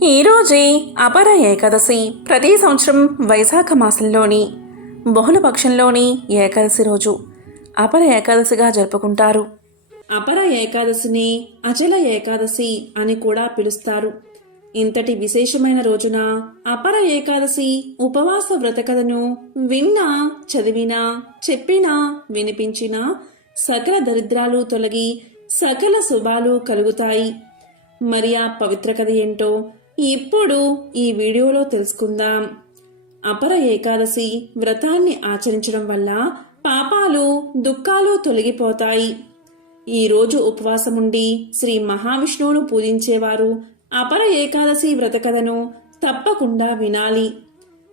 ఈరోజే అపర ఏకాదశి. ప్రతి సంవత్సరం వైశాఖ మాసంలోని బహుళపక్షంలోని ఏకాదశి రోజు అపర ఏకాదశిగా జరుపుకుంటారు. అపర ఏకాదశిని అచల ఏకాదశి అని కూడా పిలుస్తారు. ఇంతటి విశేషమైన రోజున అపర ఏకాదశి ఉపవాస వ్రత కథను విన్నా, చదివినా, చెప్పినా, వినిపించినా సకల దరిద్రాలు తొలగి సకల శుభాలు కలుగుతాయి. మరి ఆ పవిత్ర కథ ఏంటో ఇప్పుడు ఈ వీడియోలో తెలుసుకుందాం. అపర ఏకాదశి వ్రతాన్ని ఆచరించడం వల్ల పాపాలు, దుఃఖాలు తొలగిపోతాయి. ఈరోజు ఉపవాసముండి శ్రీ మహావిష్ణువును పూజించేవారు అపర ఏకాదశి వ్రత కథను తప్పకుండా వినాలి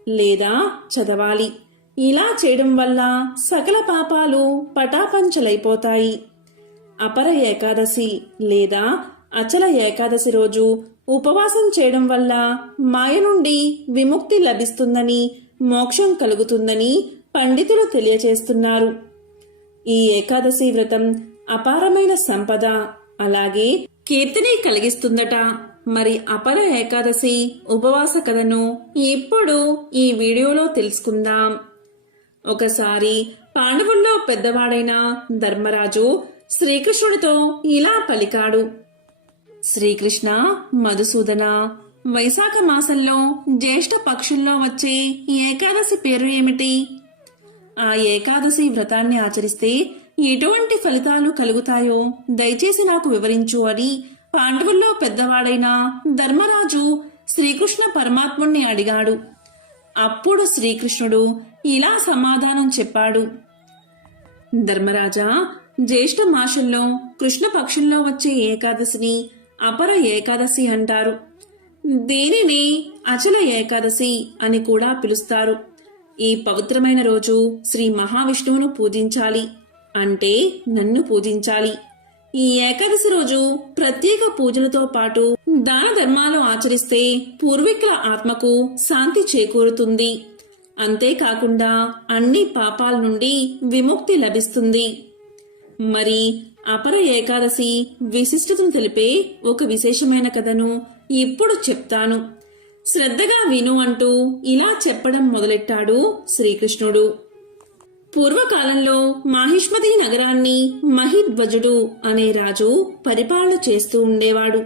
లేదా చదవాలి. ఇలా చేయడం వల్ల సకల పాపాలు పటాపంచలైపోతాయి. అపర ఏకాదశి లేదా అచల ఏకాదశి రోజు ఉపవాసం చేయడం వల్ల మాయ నుండి విముక్తి లభిస్తుందని, మోక్షం కలుగుతుందని పండితులు తెలియచేస్తున్నారు. ఈ ఏకాదశి వ్రతం అపారమైన సంపద, అలాగే కీర్తిని కలిగిస్తుందట. మరి అపర ఏకాదశి ఉపవాస కథను ఇప్పుడు ఈ వీడియోలో తెలుసుకుందాం. ఒకసారి పాండవుల్లో పెద్దవాడైన ధర్మరాజు శ్రీకృష్ణుడితో ఇలా పలికాడు: శ్రీకృష్ణ, మధుసూదన, వైశాఖ మాసంలో జ్యేష్ఠ పక్షుల్లో వచ్చే ఏకాదశి పేరు ఏమిటి? ఆ ఏకాదశి వ్రతాన్ని ఆచరిస్తే ఎటువంటి ఫలితాలు కలుగుతాయో దయచేసి నాకు వివరించు అని పాండవుల్లో పెద్దవాడైన ధర్మరాజు శ్రీకృష్ణ పరమాత్ముణ్ణి అడిగాడు. అప్పుడు శ్రీకృష్ణుడు ఇలా సమాధానం చెప్పాడు: ధర్మరాజా, జ్యేష్ఠ మాసంలో కృష్ణ పక్షుల్లో వచ్చే ఏకాదశిని అపర ఏకాదశి అంటారు. దీనిని అచల ఏకాదశి అని కూడా పిలుస్తారు. ఈ పవిత్రమైన రోజు శ్రీ మహావిష్ణువును పూజించాలి, అంటే నన్ను పూజించాలి. ఈ ఏకాదశి రోజు ప్రత్యేక పూజలతో పాటు దాన ధర్మాలు ఆచరిస్తే పూర్వీకుల ఆత్మకు శాంతి చేకూరుతుంది. అంతేకాకుండా అన్ని పాపాల నుండి విముక్తి లభిస్తుంది. మరి అపర ఏకాదశి విశిష్టతను తెలిపే ఒక విశేషమైన కథను ఇప్పుడు చెప్తాను. శ్రద్ధగా విను అంటూ ఇలా చెప్పడం మొదలెట్టాడు శ్రీకృష్ణుడు. పూర్వకాలంలో మాహిష్మతి నగరాన్ని మహిధ్వజుడు అనే రాజు పరిపాలన చేస్తూ ఉండేవాడు.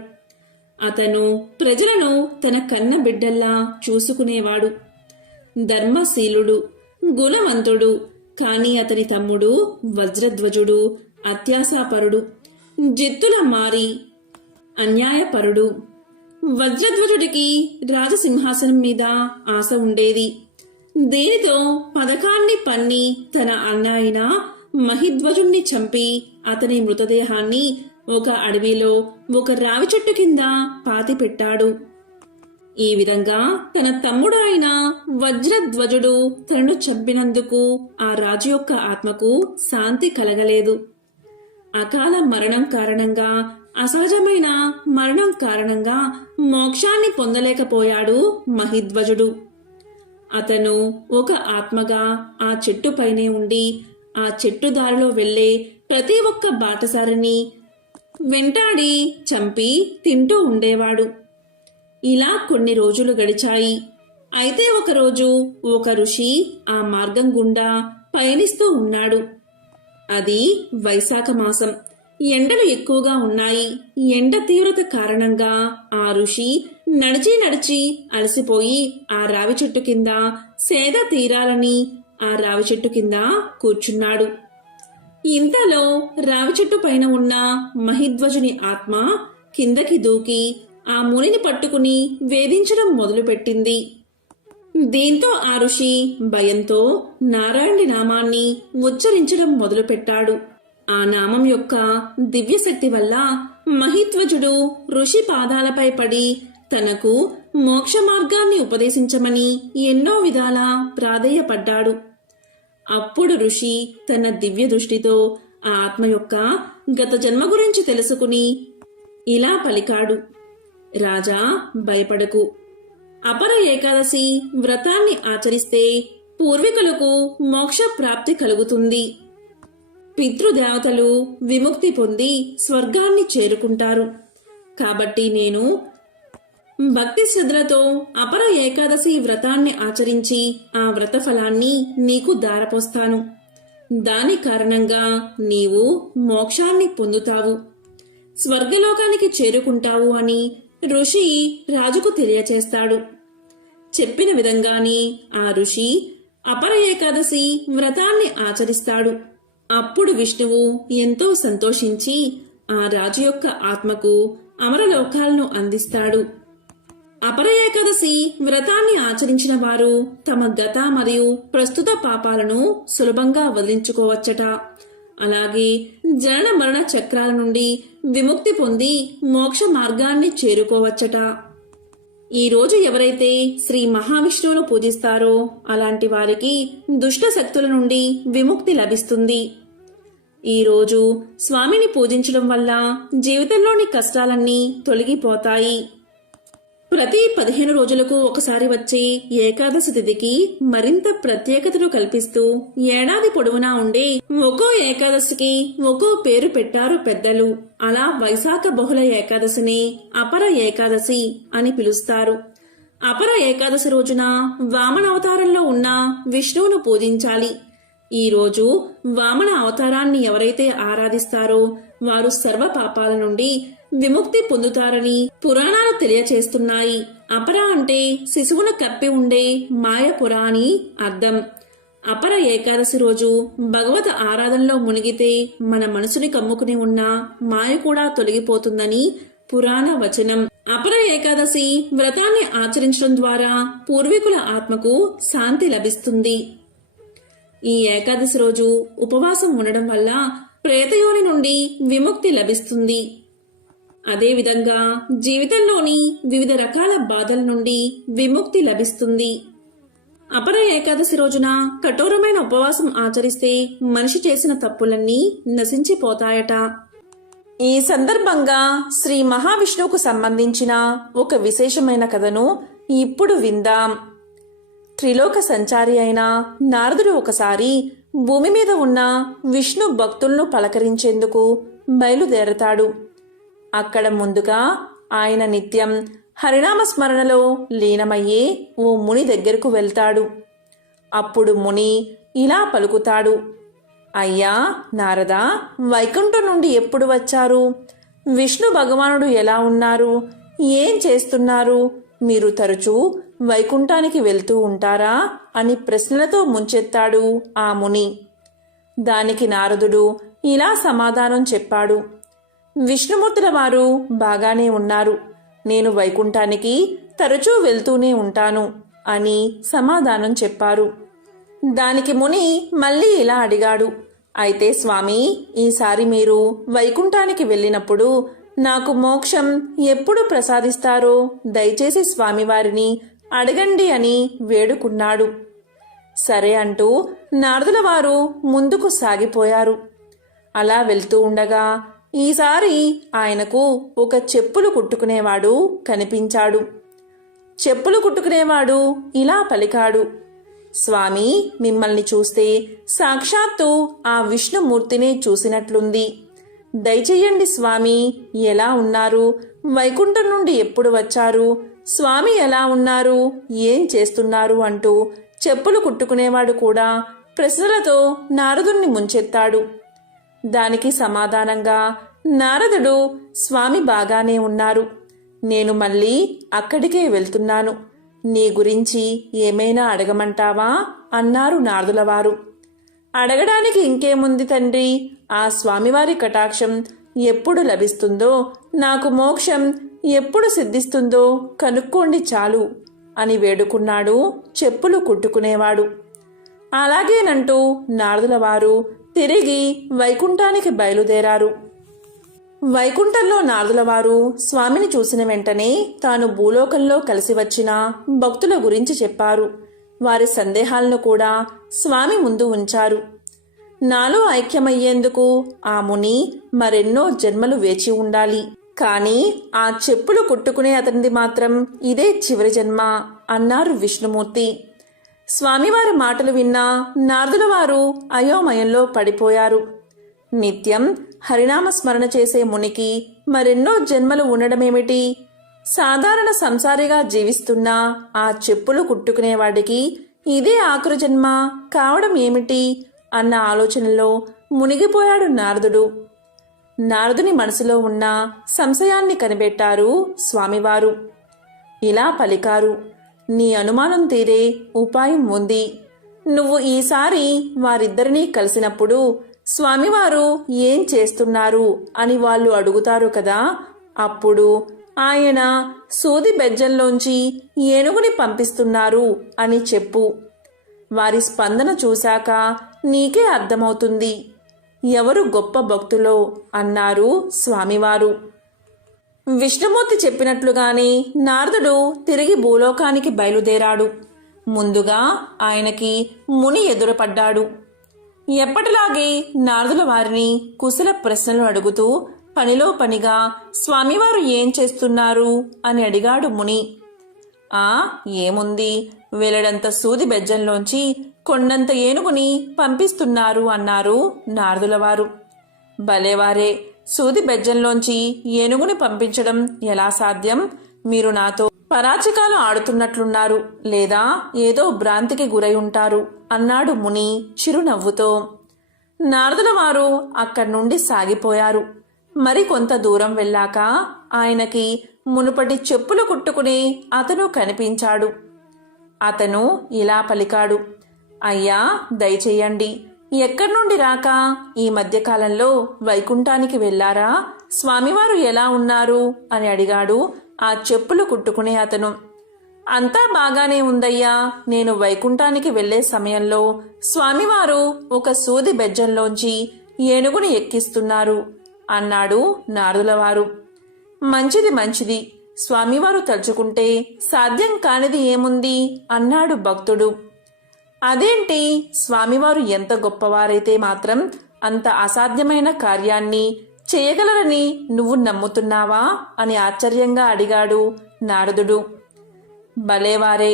అతను ప్రజలను తన కన్న బిడ్డల్లా చూసుకునేవాడు. ధర్మశీలుడు, గుణవంతుడు. కాని అతని తమ్ముడు వజ్రధ్వజుడు అత్యాశాపరుడు, జిత్తుల మారి అన్యాయపరుడు. వజ్రధ్వజుడికి రాజసింహాసనం మీద ఆశ ఉండేది. దీనితో పథకాన్ని పన్ని తన అన్న అయిన మహిధ్వజుణ్ణి చంపి అతని మృతదేహాన్ని ఒక అడవిలో ఒక రావి చెట్టు కింద పాతిపెట్టాడు. ఈ విధంగా తన తమ్ముడు అయిన వజ్రధ్వజుడు తనను చంపినందుకు ఆ రాజు యొక్క ఆత్మకు శాంతి కలగలేదు. అకాల మరణం కారణంగా, అసహజమైన మరణం కారణంగా మోక్షాన్ని పొందలేకపోయాడు మహిధ్వజుడు. అతను ఒక ఆత్మగా ఆ చెట్టుపైనే ఉండి ఆ చెట్టు దారిలో వెళ్లే ప్రతి ఒక్క బాటసారిని వెంటాడి చంపి తింటూ ఉండేవాడు. ఇలా కొన్ని రోజులు గడిచాయి. అయితే ఒకరోజు ఒక ఋషి ఆ మార్గం గుండా పయనిస్తూ ఉన్నాడు. అది వైశాఖ మాసం. ఎండలు ఎక్కువగా ఉన్నాయి. ఎండ తీవ్రత కారణంగా ఆ ఋషి నడిచి నడిచి అలసిపోయి ఆ రావి చెట్టు కింద సేద తీరాలని ఆ రావి చెట్టు కింద కూర్చున్నాడు. ఇంతలో రావి చెట్టు పైన ఉన్న మహిధ్వజుని ఆత్మ కిందకి దూకి ఆ మునిని పట్టుకుని వేధించడం మొదలుపెట్టింది. దీంతో ఆ ఋషి భయంతో నారాయణుడి నామాన్ని ఉచ్చరించడం మొదలుపెట్టాడు. ఆ నామం యొక్క దివ్యశక్తి వల్ల మహిధ్వజుడు ఋషి పాదాలపై పడి తనకు మోక్ష మార్గాన్ని ఉపదేశించమని ఎన్నో విధాలా ప్రాధేయపడ్డాడు. అప్పుడు ఋషి తన దివ్య దృష్టితో ఆ ఆత్మ యొక్క గత జన్మ గురించి తెలుసుకుని ఇలా పలికాడు: రాజా, భయపడకు. అపర ఏకాదశి వ్రతాన్ని ఆచరిస్తే పూర్వీకులకు మోక్ష ప్రాప్తి కలుగుతుంది. పితృదేవతలు విముక్తి పొంది స్వర్గాన్ని చేరుకుంటారు. కాబట్టి నేను భక్తి శ్రద్ధలతో అపర ఏకాదశి వ్రతాన్ని ఆచరించి ఆ వ్రత ఫలాన్ని నీకు దారపోస్తాను. దాని కారణంగా నీవు మోక్షాన్ని పొందుతావు, స్వర్గలోకానికి చేరుకుంటావు అని ఋషి రాజుకు తెలియచేస్తాడు. చెప్పిన విధంగానే ఆ ఋషి అపర ఏకాదశి వ్రతాన్ని ఆచరిస్తాడు. అప్పుడు విష్ణువు ఎంతో సంతోషించి ఆ రాజు యొక్క ఆత్మకు అమరలోకాలను అందిస్తాడు. అపర ఏకాదశి వ్రతాన్ని ఆచరించిన వారు తమ గత మరియు ప్రస్తుత పాపాలను సులభంగా వదిలించుకోవచ్చట. అలాగే జనన మరణ చక్రాల నుండి విముక్తి పొంది మోక్ష మార్గాన్ని చేరుకోవచ్చట. ఈ రోజు ఎవరైతే శ్రీ మహావిష్ణువును పూజిస్తారో అలాంటి వారికి దుష్ట శక్తుల నుండి విముక్తి లభిస్తుంది. ఈ రోజు స్వామిని పూజించడం వల్ల జీవితంలోని కష్టాలన్నీ తొలగిపోతాయి. ప్రతి 15 రోజులకు ఒకసారి వచ్చే ఏకాదశి తిథికి మరింత ప్రత్యేకతను కల్పిస్తూ ఏడాది పొడవునా ఉండే ఒక్కో ఏకాదశికి ఒక్కో పేరు పెట్టారు పెద్దలు. అలా వైశాఖ బహుళ ఏకాదశిని అపర ఏకాదశి అని పిలుస్తారు. అపర ఏకాదశి రోజున వామన అవతారంలో ఉన్న విష్ణువును పూజించాలి. ఈ రోజు వామన అవతారాన్ని ఎవరైతే ఆరాధిస్తారో వారు సర్వ పాపాల నుండి విముక్తి పొందుతారని పురాణాలు తెలియచేస్తున్నాయి. అపర అంటే శిశువును కప్పి ఉండే మాయపుర అని అర్థం. అపర ఏకాదశి రోజు భగవత్ ఆరాధనలో మునిగితే మన మనసుని కమ్ముకుని ఉన్న మాయ కూడా తొలగిపోతుందని పురాణ వచనం. అపర ఏకాదశి వ్రతాన్ని ఆచరించడం ద్వారా పూర్వీకుల ఆత్మకు శాంతి లభిస్తుంది. ఈ ఏకాదశి రోజు ఉపవాసం ఉండడం వల్ల ప్రేతయోని నుండి విముక్తి లభిస్తుంది. అదేవిధంగా జీవితంలోని వివిధ రకాల బాధల నుండి విముక్తి లభిస్తుంది. అపర ఏకాదశి రోజున కఠోరమైన ఉపవాసం ఆచరిస్తే మనిషి చేసిన తప్పులన్నీ నశించిపోతాయట. ఈ సందర్భంగా శ్రీ మహావిష్ణువుకు సంబంధించిన ఒక విశేషమైన కథను ఇప్పుడు విందాం. త్రిలోక సంచారి అయిన నారదుడు ఒకసారి భూమి మీద ఉన్న విష్ణు భక్తులను పలకరించేందుకు బయలుదేరతాడు. అక్కడ ముందుగా ఆయన నిత్యం హరినామ స్మరణలో లీనమయ్యే ఓ ముని దగ్గరకు వెళ్తాడు. అప్పుడు ముని ఇలా పలుకుతాడు: అయ్యా నారదా, వైకుంఠం నుండి ఎప్పుడు వచ్చారు? విష్ణు భగవానుడు ఎలా ఉన్నారు? ఏం చేస్తున్నారు? మీరు తరచూ వైకుంఠానికి వెళ్తూ ఉంటారా అని ప్రశ్నలతో ముంచెత్తాడు ఆ ముని. దానికి నారదుడు ఇలా సమాధానం చెప్పాడు: విష్ణుమూర్తుల వారు బాగానే ఉన్నారు, నేను వైకుంఠానికి తరచూ వెళ్తూనే ఉంటాను అని సమాధానం చెప్పారు. దానికి ముని మళ్ళీ ఇలా అడిగాడు: అయితే స్వామి, ఈసారి మీరు వైకుంఠానికి వెళ్ళినప్పుడు నాకు మోక్షం ఎప్పుడు ప్రసాదిస్తారో దయచేసి స్వామివారిని అడగండి అని వేడుకున్నాడు. సరే అంటూ నారదుల వారు ముందుకు సాగిపోయారు. అలా వెళ్తూ ఉండగా ఈసారి ఆయనకు ఒక చెప్పులు కుట్టుకునేవాడు కనిపించాడు. చెప్పులు కుట్టుకునేవాడు ఇలా పలికాడు: స్వామి, మిమ్మల్ని చూస్తే సాక్షాత్తు ఆ విష్ణుమూర్తినే చూసినట్లుంది. దయచేయండి స్వామి, ఎలా ఉన్నారు? వైకుంఠం నుండి ఎప్పుడు వచ్చారు? స్వామి ఎలా ఉన్నారు? ఏం చేస్తున్నారు? అంటూ చెప్పులు కుట్టుకునేవాడు కూడా ప్రశ్నలతో నారదుణ్ణి ముంచెత్తాడు. దానికి సమాధానంగా నారదుడు: స్వామి బాగానే ఉన్నారు, నేను మళ్ళీ అక్కడికే వెళ్తున్నాను, నీ గురించి ఏమైనా అడగమంటావా అన్నారు నారదులవారు. అడగడానికి ఇంకేముంది తండ్రి, ఆ స్వామివారి కటాక్షం ఎప్పుడు లభిస్తుందో, నాకు మోక్షం ఎప్పుడు సిద్ధిస్తుందో కనుక్కోండి చాలు అని వేడుకున్నాడు చెప్పులు కుట్టుకునేవాడు. అలాగేనంటూ నారదుల వారు తిరిగి వైకుంఠానికి బయలుదేరారు. వైకుంఠంలో నారదుల వారు స్వామిని చూసిన వెంటనే తాను భూలోకంలో కలిసి వచ్చిన భక్తుల గురించి చెప్పారు. వారి సందేహాలను కూడా స్వామి ముందు ఉంచారు. నాలో ఐక్యమయ్యేందుకు ఆ ముని మరెన్నో జన్మలు వేచి ఉండాలి, కానీ ఆ చెప్పులు కుట్టుకునే అతనిది మాత్రం ఇదే చివరి జన్మ అన్నారు విష్ణుమూర్తి. స్వామివారి మాటలు విన్న నారదుల వారు అయోమయంలో పడిపోయారు. నిత్యం హరినామ స్మరణ చేసే మునికి మరెన్నో జన్మలు ఉండడమేమిటి? సాధారణ సంసారిగా జీవిస్తున్న ఆ చెప్పులు కుట్టుకునేవాడికి ఇదే ఆఖరు జన్మ కావడం ఏమిటి అన్న ఆలోచనలో మునిగిపోయాడు నారదుడు. నారదుని మనసులో ఉన్న సంశయాన్ని కనిపెట్టారు స్వామివారు. ఇలా పలికారు, నీ అనుమానం తీరే ఉపాయం ఉంది. నువ్వు ఈసారి వారిద్దరినీ కలిసినప్పుడు స్వామివారు ఏం చేస్తున్నారు అని వాళ్ళు అడుగుతారు కదా, అప్పుడు ఆయన సూది బెజ్జంలోంచి ఏనుగుని పంపిస్తున్నారు అని చెప్పు. వారి స్పందన చూశాక నీకే అర్థమవుతుంది ఎవరు గొప్ప భక్తులో అన్నారు స్వామివారు. విష్ణుమూర్తి చెప్పినట్లుగానే నారదుడు తిరిగి భూలోకానికి బయలుదేరాడు. ముందుగా ఆయనకి ముని ఎదురుపడ్డాడు. ఎప్పటిలాగే నారదుల వారిని కుశల ప్రశ్నలు అడుగుతూ పనిలో పనిగా స్వామివారు ఏం చేస్తున్నారు అని అడిగాడు ముని. ఏముంది, వెలడంత సూది బెజ్జంలోంచి కొండంత ఏనుగుని పంపిస్తున్నారు అన్నారు నారదులవారు. భలేవారే, సూది బెజ్జంలోంచి ఏనుగుని పంపించడం ఎలా సాధ్యం? మీరు నాతో పరాచికాలు ఆడుతున్నట్లున్నారు, లేదా ఏదో భ్రాంతికి గురై ఉంటారు అన్నాడు ముని చిరునవ్వుతో. నారదులవారు అక్కడి నుండి సాగిపోయారు. మరి కొంత దూరం వెళ్ళాక ఆయనకి మునుపటి చెప్పులు కుట్టుకుని అతను కనిపించాడు. అతను ఇలా పలికాడు, అయ్యా దయచేయండి, ఎక్కడి నుండి రాక ఈ మధ్యకాలంలో వైకుంఠానికి వెళ్లారా? స్వామివారు ఎలా ఉన్నారు అని అడిగాడు ఆ చెప్పులు కుట్టుకునే అతను. అంతా బాగానే ఉందయ్యా, నేను వైకుంఠానికి వెళ్లే సమయంలో స్వామివారు ఒక సూది బెజ్జంలోంచి ఏనుగుని ఎక్కిస్తున్నారు అన్నాడు నారదులవారు. మంచిది మంచిది, స్వామివారు తలుచుకుంటే సాధ్యం కానిది ఏముంది అన్నాడు భక్తుడు. అదేంటి, స్వామివారు ఎంత గొప్పవారైతే మాత్రం అంత అసాధ్యమైన కార్యాన్ని చేయగలరని నువ్వు నమ్ముతున్నావా అని ఆశ్చర్యంగా అడిగాడు నారదుడు. భలేవారే,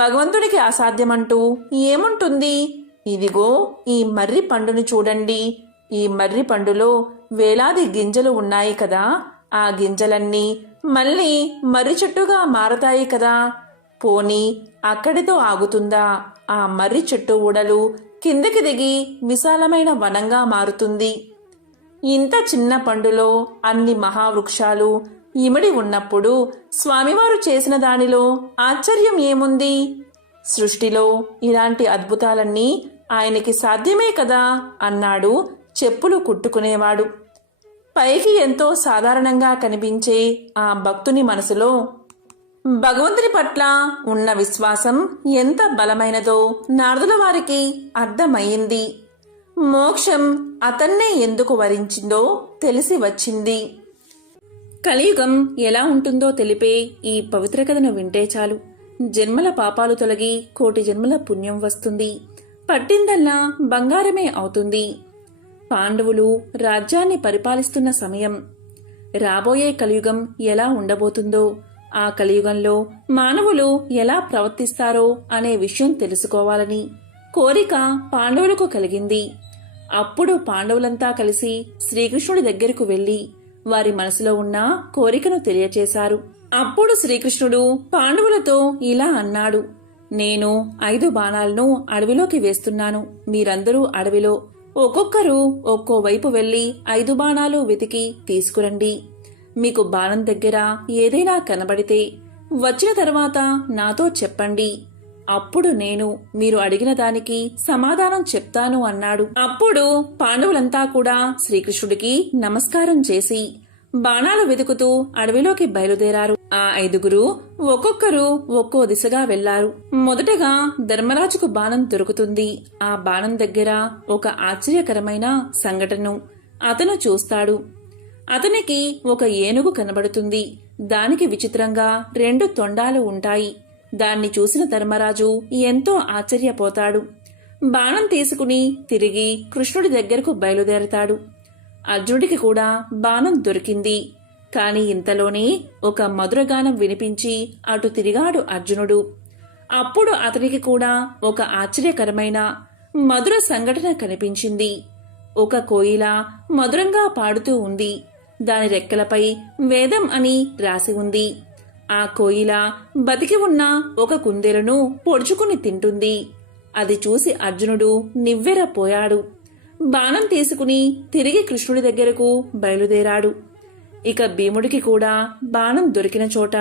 భగవంతుడికి అసాధ్యమంటూ ఏముంటుంది? ఇదిగో ఈ మర్రి పండుని చూడండి. ఈ మర్రి పండులో వేలాది గింజలు ఉన్నాయి కదా, ఆ గింజలన్నీ మళ్ళీ మర్రి చెట్టుగా మారతాయి కదా. పోనీ అక్కడితో ఆగుతుందా? ఆ మర్రి చెట్టు ఊడలు కిందకి దిగి విశాలమైన వనంగా మారుతుంది. ఇంత చిన్న పండులో అన్ని మహావృక్షాలు ఇమిడి ఉన్నప్పుడు స్వామివారు చేసిన దానిలో ఆశ్చర్యం ఏముంది? సృష్టిలో ఇలాంటి అద్భుతాలన్నీ ఆయనకి సాధ్యమే కదా అన్నాడు చెప్పులు కుట్టుకునేవాడు. పైకి ఎంతో సాధారణంగా కనిపించే ఆ భక్తుని మనసులో భగవంతుని పట్ల ఉన్న విశ్వాసం ఎంత బలమైనదో నారదుల వారికి అర్థమయ్యింది. మోక్షం అతన్నే ఎందుకు వరించిందో తెలిసి వచ్చింది. కలియుగం ఎలా ఉంటుందో తెలిపే ఈ పవిత్ర కథను వింటే చాలు, జన్మల పాపాలు తొలగి కోటి జన్మల పుణ్యం వస్తుంది. పట్టిందల్లా బంగారమే అవుతుంది. పాండవులు రాజ్యాన్ని పరిపాలిస్తున్న సమయం. రాబోయే కలియుగం ఎలా ఉండబోతుందో, ఆ కలియుగంలో మానవులు ఎలా ప్రవర్తిస్తారో అనే విషయం తెలుసుకోవాలని కోరిక పాండవులకు కలిగింది. అప్పుడు పాండవులంతా కలిసి శ్రీకృష్ణుడి దగ్గరకు వెళ్లి వారి మనసులో ఉన్న కోరికను తెలియచేశారు. అప్పుడు శ్రీకృష్ణుడు పాండవులతో ఇలా అన్నాడు, నేను 5 బాణాలను అడవిలోకి వేస్తున్నాను. మీరందరూ అడవిలో ఒక్కొక్కరు ఒక్కో వైపు వెళ్లి 5 బాణాలు వెతికి తీసుకురండి. మీకు బాణం దగ్గర ఏదైనా కనబడితే వచ్చిన తర్వాత నాతో చెప్పండి. అప్పుడు నేను మీరు అడిగిన దానికి సమాధానం చెప్తాను అన్నాడు. అప్పుడు పాండవులంతా కూడా శ్రీకృష్ణుడికి నమస్కారం చేసి బాణాలు వెతుకుతూ అడవిలోకి బయలుదేరారు. ఆ 5గురు ఒక్కొక్కరు ఒక్కో దిశగా వెళ్లారు. మొదటగా ధర్మరాజుకు బాణం దొరుకుతుంది. ఆ బాణం దగ్గర ఒక ఆశ్చర్యకరమైన సంఘటన అతను చూస్తాడు. అతనికి ఒక ఏనుగు కనబడుతుంది. దానికి విచిత్రంగా 2 తొండాలు ఉంటాయి. దాన్ని చూసిన ధర్మరాజు ఎంతో ఆశ్చర్యపోతాడు. బాణం తీసుకుని తిరిగి కృష్ణుడి దగ్గరకు బయలుదేరతాడు. అర్జునుడికి కూడా బాణం దొరికింది. కాని ఇంతలోనే ఒక మధురగానం వినిపించి అటు తిరిగాడు అర్జునుడు. అప్పుడు అతనికి కూడా ఒక ఆశ్చర్యకరమైన మధుర సంఘటన కనిపించింది. ఒక కోయిల మధురంగా పాడుతూ ఉంది. దాని రెక్కలపై వేదం అని రాసి ఉంది. ఆ కోయిల బతికి ఉన్న ఒక కుందేలును పొడుచుకుని తింటుంది. అది చూసి అర్జునుడు నివ్వెరపోయాడు. బాణం తీసుకుని తిరిగి కృష్ణుడి దగ్గరకు బయలుదేరాడు. ఇక భీముడికి కూడా బాణం దొరికిన చోట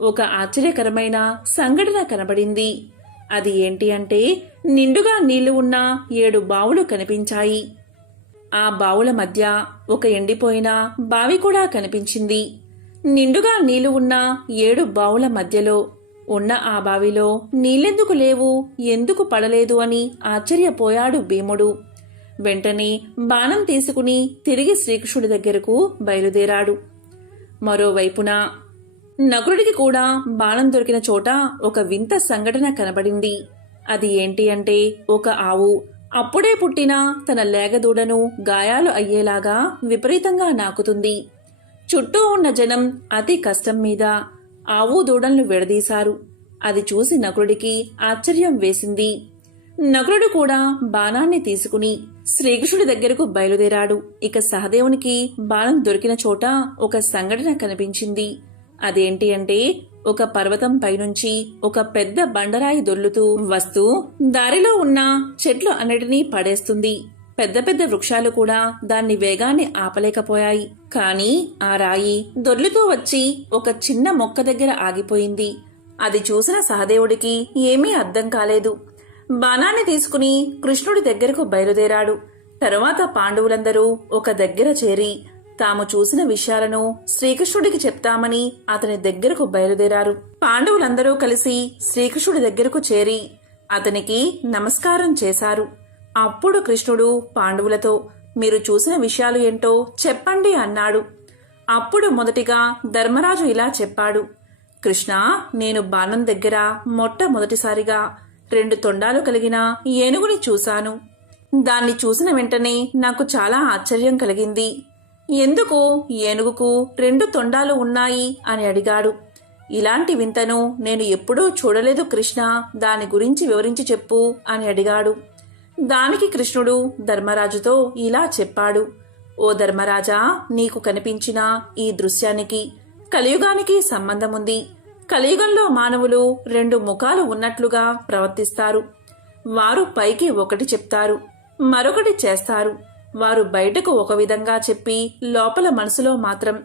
ఒక ఆశ్చర్యకరమైన సంఘటన కనబడింది. అది ఏంటి అంటే నిండుగా నీళ్లు ఉన్న 7 బావులు కనిపించాయి. ఆ బావుల మధ్య ఒక ఎండిపోయిన బావి కూడా కనిపించింది. నిండుగా నీళ్లు ఉన్న 7 బావుల మధ్యలో ఉన్న ఆ బావిలో నీళ్ళెందుకు లేవు, ఎందుకు పడలేదు అని ఆశ్చర్యపోయాడు భీముడు. వెంటనే బాణం తీసుకుని తిరిగి శ్రీకృష్ణుడి దగ్గరకు బయలుదేరాడు. మరోవైపున నకులుడికి కూడా బాణం దొరికిన చోట ఒక వింత సంఘటన కనబడింది. అది ఏంటి అంటే ఒక ఆవు అప్పుడే పుట్టిన తన లేగదూడను గాయాలు అయ్యేలాగా విపరీతంగా నాకుతుంది. చుట్టూ ఉన్న జనం అతి కష్టం మీద ఆవు దూడలను విడదీశారు. అది చూసి నకులుడికి ఆశ్చర్యం వేసింది. నకులుడు కూడా బాణాన్ని తీసుకుని శ్రీకృష్ణుడి దగ్గరకు బయలుదేరాడు. ఇక సహదేవునికి బాణం దొరికిన చోట ఒక సంఘటన కనిపించింది. అదేంటి అంటే ఒక పర్వతం పైనుంచి ఒక పెద్ద బండరాయి దొర్లుతూ వస్తూ దారిలో ఉన్న చెట్లు అన్నిటినీ పడేస్తుంది. పెద్ద పెద్ద వృక్షాలు కూడా దాన్ని వేగాన్ని ఆపలేకపోయాయి. కాని ఆ రాయి దొర్లుతూ వచ్చి ఒక చిన్న మొక్క దగ్గర ఆగిపోయింది. అది చూసిన సహదేవుడికి ఏమీ అర్థం కాలేదు. బాణాన్ని తీసుకుని కృష్ణుడి దగ్గరకు బయలుదేరాడు. తరువాత పాండవులందరూ ఒక దగ్గర చేరి తాము చూసిన విషయాలను శ్రీకృష్ణుడికి చెప్తామని అతని దగ్గరకు బయలుదేరారు. పాండవులందరూ కలిసి శ్రీకృష్ణుడి దగ్గరకు చేరి అతనికి నమస్కారం చేశారు. అప్పుడు కృష్ణుడు పాండవులతో మీరు చూసిన విషయాలు ఏంటో చెప్పండి అన్నాడు. అప్పుడు మొదటిగా ధర్మరాజు ఇలా చెప్పాడు. కృష్ణ, నేను బాణం దగ్గర మొట్టమొదటిసారిగా 2 తొండాలు కలిగిన ఏనుగుని చూశాను. దాన్ని చూసిన వెంటనే నాకు చాలా ఆశ్చర్యం కలిగింది. ఎందుకు ఏనుగుకు 2 తొండాలు ఉన్నాయి అని అడిగాడు. ఇలాంటి వింతను నేను ఎప్పుడూ చూడలేదు కృష్ణ, దాని గురించి వివరించి చెప్పు అని అడిగాడు. దానికి కృష్ణుడు ధర్మరాజుతో ఇలా చెప్పాడు. ఓ ధర్మరాజా, నీకు కనిపించిన ఈ దృశ్యానికి కలియుగానికి సంబంధముంది. కలియుగంలో మానవులు 2 ముఖాలు ఉన్నట్లుగా ప్రవర్తిస్తారు. వారు పైకి ఒకటి చెప్తారు, మరొకటి చేస్తారు. వారు బయటకు ఒక విధంగా చెప్పి లోపల మనసులో మాత్రం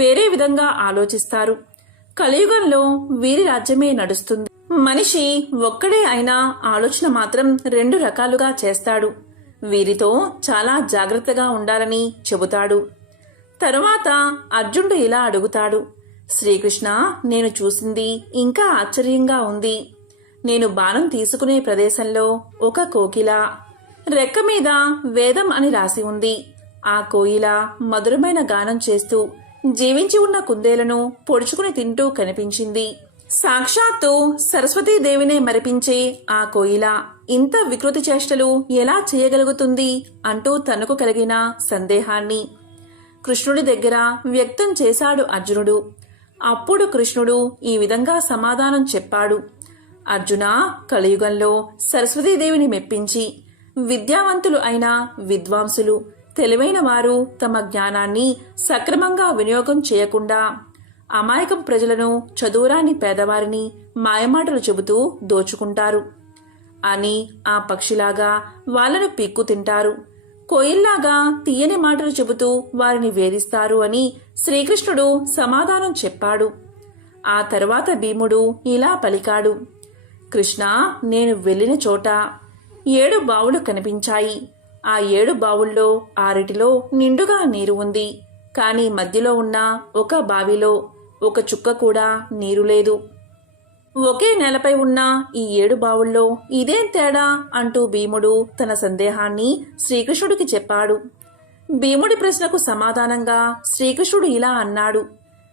వేరే విధంగా ఆలోచిస్తారు. కలియుగంలో వీరి రాజ్యమే నడుస్తుంది. మనిషి ఒక్కడే అయినా ఆలోచన మాత్రం 2 రకాలుగా చేస్తాడు. వీరితో చాలా జాగ్రత్తగా ఉండాలని చెబుతాడు. తరువాత అర్జునుడు ఇలా అడుగుతాడు. శ్రీకృష్ణ, నేను చూసింది ఇంకా ఆశ్చర్యంగా ఉంది. నేను బాణం తీసుకునే ప్రదేశంలో ఒక కోకిల రెక్క మీద వేదం అని రాసి ఉంది. ఆ కోయిల మధురమైన గానం చేస్తూ జీవించి ఉన్న కుందేలను పొడుచుకుని తింటూ కనిపించింది. సాక్షాత్తు సరస్వతీదేవినే మరిపించే ఆ కోయిల ఇంత వికృతి చేష్టలు ఎలా చేయగలుగుతుంది అంటూ తనకు కలిగిన సందేహాన్ని కృష్ణుడి దగ్గర వ్యక్తం చేశాడు అర్జునుడు. అప్పుడు కృష్ణుడు ఈ విధంగా సమాధానం చెప్పాడు. అర్జున, కలియుగంలో సరస్వతీదేవిని మెప్పించి విద్యావంతులు అయిన విద్వాంసులు, తెలివైన వారు తమ జ్ఞానాన్ని సక్రమంగా వినియోగం చేయకుండా అమాయకం ప్రజలను, చదువురాని పేదవారిని మాయమాటలు చెబుతూ దోచుకుంటారు అని ఆ పక్షిలాగా వాళ్లను పీక్కు తింటారు. కోయిల్లాగా తీయని మాటలు చెబుతూ వారిని వేధిస్తారు అని శ్రీకృష్ణుడు సమాధానం చెప్పాడు. ఆ తరువాత భీముడు ఇలా పలికాడు. కృష్ణ, నేను వెళ్ళిన చోట 7 బావులు కనిపించాయి. ఆ 7 బావుల్లో 6 నిండుగా నీరు ఉంది. కాని మధ్యలో ఉన్న ఒక బావిలో ఒక చుక్క కూడా నీరు లేదు. ఒకే నేలపై ఉన్న ఈ 7 బావుల్లో ఇదేం తేడా అంటూ భీముడు తన సందేహాన్ని శ్రీకృష్ణుడికి చెప్పాడు. భీముడి ప్రశ్నకు సమాధానంగా శ్రీకృష్ణుడు ఇలా అన్నాడు.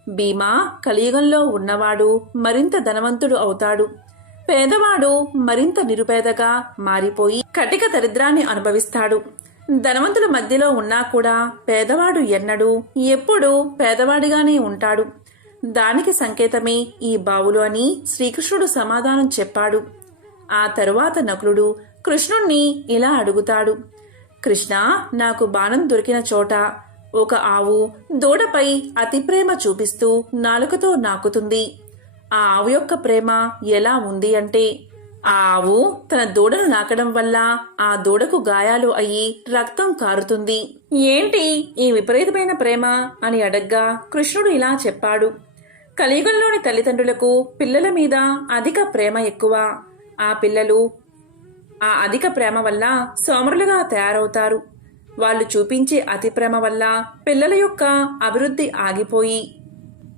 భీమా, కలియుగంలో ఉన్నవాడు మరింత ధనవంతుడు అవుతాడు. పేదవాడు మరింత నిరుపేదగా మారిపోయి కటిక దరిద్రాన్ని అనుభవిస్తాడు. ధనవంతుల మధ్యలో ఉన్నా కూడా పేదవాడు ఎన్నడూ ఎప్పుడూ పేదవాడిగానే ఉంటాడు. దానికి సంకేతమే ఈ బావులు అని శ్రీకృష్ణుడు సమాధానం చెప్పాడు. ఆ తరువాత నకులుడు కృష్ణుణ్ణి ఇలా అడుగుతాడు. కృష్ణ, నాకు బాణం దొరికిన చోట ఒక ఆవు దూడపై అతి ప్రేమ చూపిస్తూ నాలుకతో నాకుతుంది. ఆ ఆవు యొక్క ప్రేమ ఎలా ఉంది అంటే, ఆ ఆవు తన దూడను నాకడం వల్ల ఆ దూడకు గాయాలు అయ్యి రక్తం కారుతుంది. ఏంటి ఈ విపరీతమైన ప్రేమ అని అడగ్గా కృష్ణుడు ఇలా చెప్పాడు. కలియుగంలోని తల్లిదండ్రులకు పిల్లల మీద అధిక ప్రేమ ఎక్కువ. ఆ పిల్లలు ఆ అధిక ప్రేమ వల్ల సోమరులుగా తయారవుతారు. వాళ్ళు చూపించే అతి ప్రేమ వల్ల పిల్లల యొక్క అభివృద్ధి ఆగిపోయి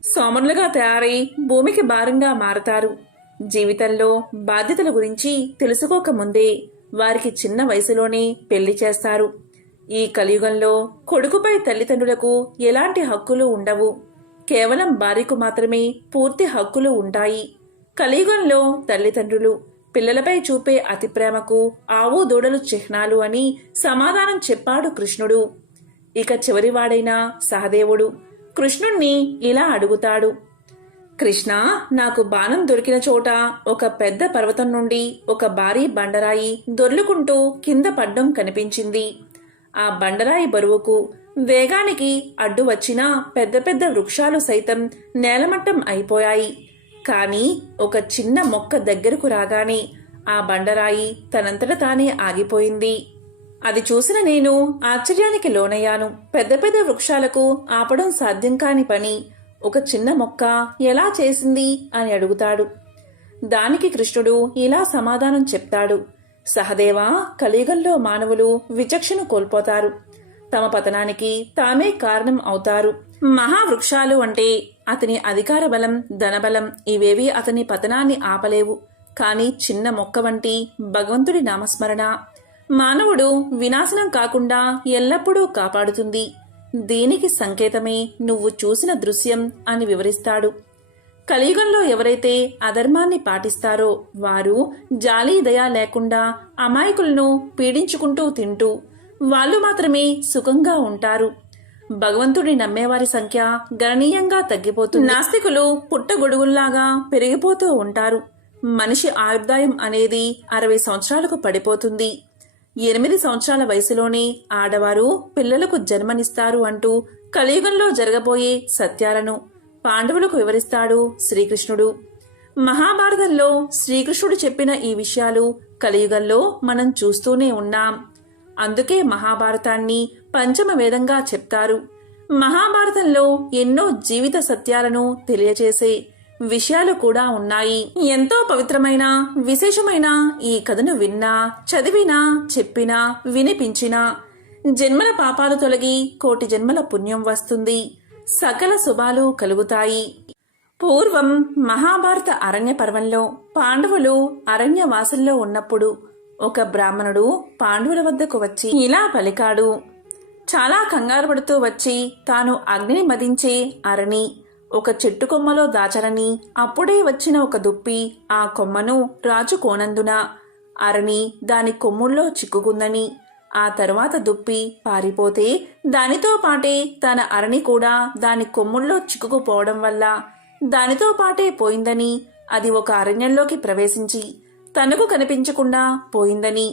సోమరులుగా తయారై భూమికి భారంగా మారతారు. జీవితంలో బాధ్యతల గురించి తెలుసుకోకముందే వారికి చిన్న వయసులోనే పెళ్లి చేస్తారు. ఈ కలియుగంలో కొడుకుపై తల్లిదండ్రులకు ఎలాంటి హక్కులు ఉండవు. కేవలం భార్యకు మాత్రమే పూర్తి హక్కులు ఉంటాయి. కలియుగంలో తల్లిదండ్రులు పిల్లలపై చూపే అతి ప్రేమకు ఆవు దూడలు చిహ్నాలు అని సమాధానం చెప్పాడు కృష్ణుడు. ఇక చివరివాడైన సహదేవుడు కృష్ణుణ్ణి ఇలా అడుగుతాడు. కృష్ణ, నాకు బాణం దొరికిన చోట ఒక పెద్ద పర్వతం నుండి ఒక భారీ బండరాయి దొర్లుకుంటూ కింద పడ్డం కనిపించింది. ఆ బండరాయి బరువుకు వేగానికి అడ్డు వచ్చిన పెద్ద పెద్ద వృక్షాలు సైతం నేలమట్టం అయిపోయాయి. కాని ఒక చిన్న మొక్క దగ్గరకు రాగానే ఆ బండరాయి తనంతట తానే ఆగిపోయింది. అది చూసిన నేను ఆశ్చర్యానికి లోనయ్యాను. పెద్ద పెద్ద వృక్షాలకు ఆపడం సాధ్యం కాని పని ఒక చిన్న మొక్క ఎలా చేసింది అని అడుగుతాడు. దానికి కృష్ణుడు ఇలా సమాధానం చెప్తాడు. సహదేవా, కలియుగంలో మానవులు విచక్షణ కోల్పోతారు. తమ పతనానికి తామే కారణం అవుతారు. మహావృక్షాలు అంటే అతని అధికార బలం, ధనబలం ఇవేవి అతని పతనాన్ని ఆపలేవు. కాని చిన్న మొక్క వంటి భగవంతుడి నామస్మరణ మానవుడు వినాశనం కాకుండా ఎల్లప్పుడూ కాపాడుతుంది. దీనికి సంకేతమే నువ్వు చూసిన దృశ్యం అని వివరిస్తాడు. కలియుగంలో ఎవరైతే అధర్మాన్ని పాటిస్తారో వారు జాలి దయ లేకుండా అమాయకులను పీడించుకుంటూ తింటూ వాళ్ళు మాత్రమే సుఖంగా ఉంటారు. భగవంతుడిని నమ్మేవారి సంఖ్య గణనీయంగా తగ్గిపోతుంది. నాస్తికులు పుట్టగొడుగుల్లాగా పెరిగిపోతూ ఉంటారు. మనిషి ఆయుర్దాయం అనేది 60 సంవత్సరాలకు పడిపోతుంది. 8 సంవత్సరాల వయసులోనే ఆడవారు పిల్లలకు జన్మనిస్తారు అంటూ కలియుగంలో జరగబోయే సత్యాలను పాండవులకు వివరిస్తాడు శ్రీకృష్ణుడు. మహాభారతంలో శ్రీకృష్ణుడు చెప్పిన ఈ విషయాలు కలియుగంలో మనం చూస్తూనే ఉన్నాం. అందుకే మహాభారతాన్ని పంచమ వేదంగా చెప్తారు. మహాభారతంలో ఎన్నో జీవిత సత్యాలను తెలియచేసే విషయాలు కూడా ఉన్నాయి. ఎంతో పవిత్రమైన విశేషమైన ఈ కథను విన్నా, చదివినా, చెప్పినా, వినిపించినా జన్మల పాపాలు తొలగి కోటి జన్మల పుణ్యం వస్తుంది. సకల శుభాలు కలుగుతాయి. పూర్వం మహాభారత అరణ్య పర్వంలో పాండవులు అరణ్యవాసంలో ఉన్నప్పుడు ఒక బ్రాహ్మణుడు పాండవుల వద్దకు వచ్చి ఇలా పలికాడు. చాలా కంగారు పడుతూ వచ్చి తాను అగ్నిని మదించే అరణి ఒక చెట్టు కొమ్మలో దాచరని, అప్పుడే వచ్చిన ఒక దుప్పి ఆ కొమ్మను రాచుకోనందున అరణి దాని కొమ్ముల్లో చిక్కుకుందని, ఆ తరువాత దుప్పి పారిపోతే దానితో పాటే తన అరణి కూడా దాని కొమ్ముల్లో చిక్కుకుపోవడం వల్ల దానితో పాటే పోయిందని, అది ఒక అరణ్యంలోకి ప్రవేశించి తనకు కనిపించకుండా పోయిందని,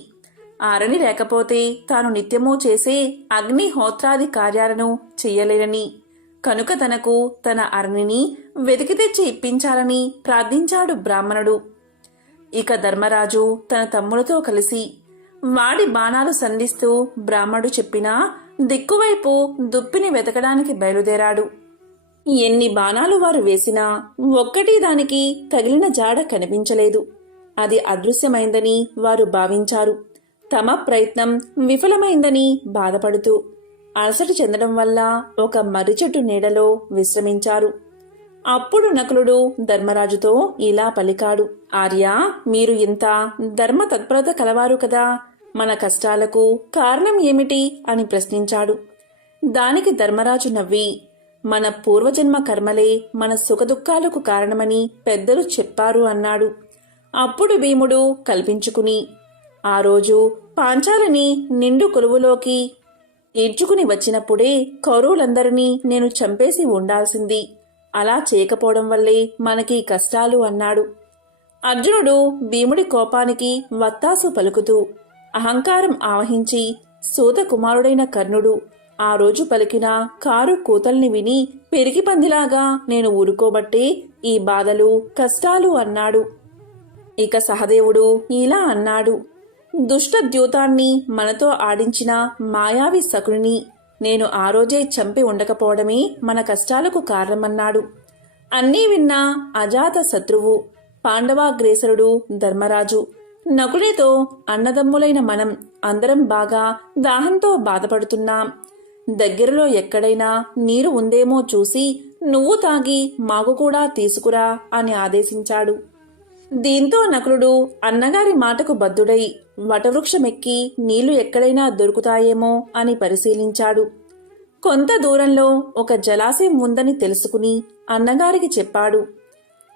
ఆ అరణి లేకపోతే తాను నిత్యమూ చేసే అగ్నిహోత్రాది కార్యాలను చెయ్యలేనని, కనుక తనకు తన అరణిని వెతికి తెచ్చి ఇప్పించాలని ప్రార్థించాడు బ్రాహ్మణుడు. ఇక ధర్మరాజు తన తమ్ములతో కలిసి వాడి బాణాలు సంధిస్తూ బ్రాహ్మణుడు చెప్పినా దిక్కువైపు దుప్పిని వెతకడానికి బయలుదేరాడు. ఎన్ని బాణాలు వారు వేసినా ఒక్కటి దానికి తగిలిన జాడ కనిపించలేదు. అది అదృశ్యమైందని వారు భావించారు. తమ ప్రయత్నం విఫలమైందని బాధపడుతూ అలసట చెందడం వల్ల ఒక మర్రి చెట్టు నీడలో విశ్రమించారు. అప్పుడు నకులుడు ధర్మరాజుతో ఇలా పలికాడు. ఆర్య, మీరు ఇంత ధర్మ తత్పరత కలవారు కదా, మన కష్టాలకు కారణం ఏమిటి అని ప్రశ్నించాడు. దానికి ధర్మరాజు నవ్వి, మన పూర్వజన్మ కర్మలే మన సుఖదుఖాలకు కారణమని పెద్దలు చెప్పారు అన్నాడు. అప్పుడు భీముడు కల్పించుకుని, ఆ రోజు పాంచాలిని నిండు కొలువులోకి ఈడ్చుకుని వచ్చినప్పుడే కౌరవులందరినీ నేను చంపేసి ఉండాల్సింది. అలా చేయకపోవడం వల్లే మనకి కష్టాలు అన్నాడు. అర్జునుడు భీముడి కోపానికి వత్తాసు పలుకుతూ అహంకారం ఆవహించి సూత కుమారుడైన కర్ణుడు ఆ రోజు పలికిన కారు కూతల్ని విని పెరిగి పందిలాగా నేను ఊరుకోబట్టే ఈ బాధలు కష్టాలు అన్నాడు. ఇక సహదేవుడు ఇలా అన్నాడు. దుష్ట ద్యూతాన్ని మనతో ఆడించిన మాయావి శకుని నేను ఆ రోజే చంపి ఉండకపోవడమే మన కష్టాలకు కారణమన్నాడు. అన్నీ విన్న అజాత శత్రువు పాండవాగ్రేసరుడు ధర్మరాజు నకుడితో అన్నదమ్ములైన మనం అందరం బాగా దాహంతో బాధపడుతున్నాం. దగ్గరలో ఎక్కడైనా నీరు ఉందేమో చూసి నువ్వు తాగి మాకు కూడా తీసుకురా అని ఆదేశించాడు. దీంతో నకులుడు అన్నగారి మాటకు బద్ధుడై వటవృక్షమెక్కి నీళ్లు ఎక్కడైనా దొరుకుతాయేమో అని పరిశీలించాడు. కొంత దూరంలో ఒక జలాశయం ఉందని తెలుసుకుని అన్నగారికి చెప్పాడు.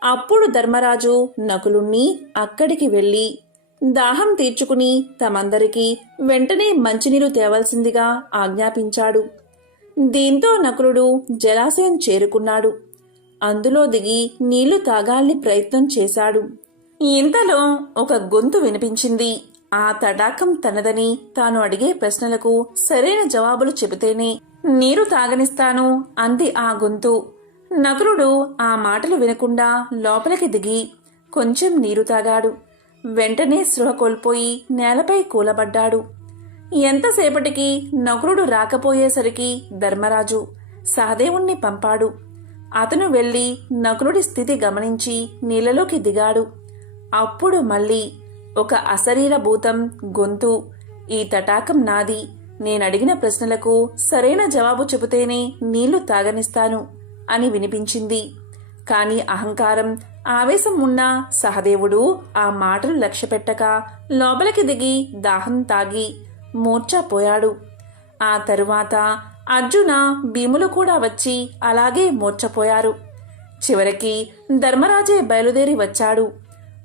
అప్పుడు ధర్మరాజు నకులుణ్ణి అక్కడికి వెళ్లి దాహం తీర్చుకుని తమందరికీ వెంటనే మంచినీరు తేవలసిందిగా ఆజ్ఞాపించాడు. దీంతో నకులుడు జలాశయం చేరుకున్నాడు. అందులో దిగి నీళ్లు తాగాలని ప్రయత్నం చేశాడు. ఇంతలో ఒక గొంతు వినిపించింది. ఆ తడాకం తనదని, తాను అడిగే ప్రశ్నలకు సరైన జవాబులు చెబితేనే నీరు తాగనిస్తాను అంది ఆ గొంతు. నకులుడు ఆ మాటలు వినకుండా లోపలికి దిగి కొంచెం నీరు తాగాడు. వెంటనే స్పృహ కోల్పోయి నేలపై కూలబడ్డాడు. ఎంతసేపటికి నకులుడు రాకపోయేసరికి ధర్మరాజు సహదేవుణ్ణి పంపాడు. అతను వెళ్లి నకులుడి స్థితి గమనించి నీళ్లలోకి దిగాడు. అప్పుడు మళ్ళీ ఒక అశరీర భూతం గొంతు, ఈ తటాకం నాది, నేనడిగిన ప్రశ్నలకు సరైన జవాబు చెబితేనే నీళ్లు తాగనిస్తాను అని వినిపించింది. కాని అహంకారం ఆవేశం ఉన్న సహదేవుడు ఆ మాటలు లక్ష్యపెట్టక లోపలికి దిగి దాహం తాగి మూర్ఛపోయాడు. ఆ తరువాత అర్జున భీములు కూడా వచ్చి అలాగే మూర్ఛపోయారు. చివరికి ధర్మరాజే బయలుదేరి వచ్చాడు.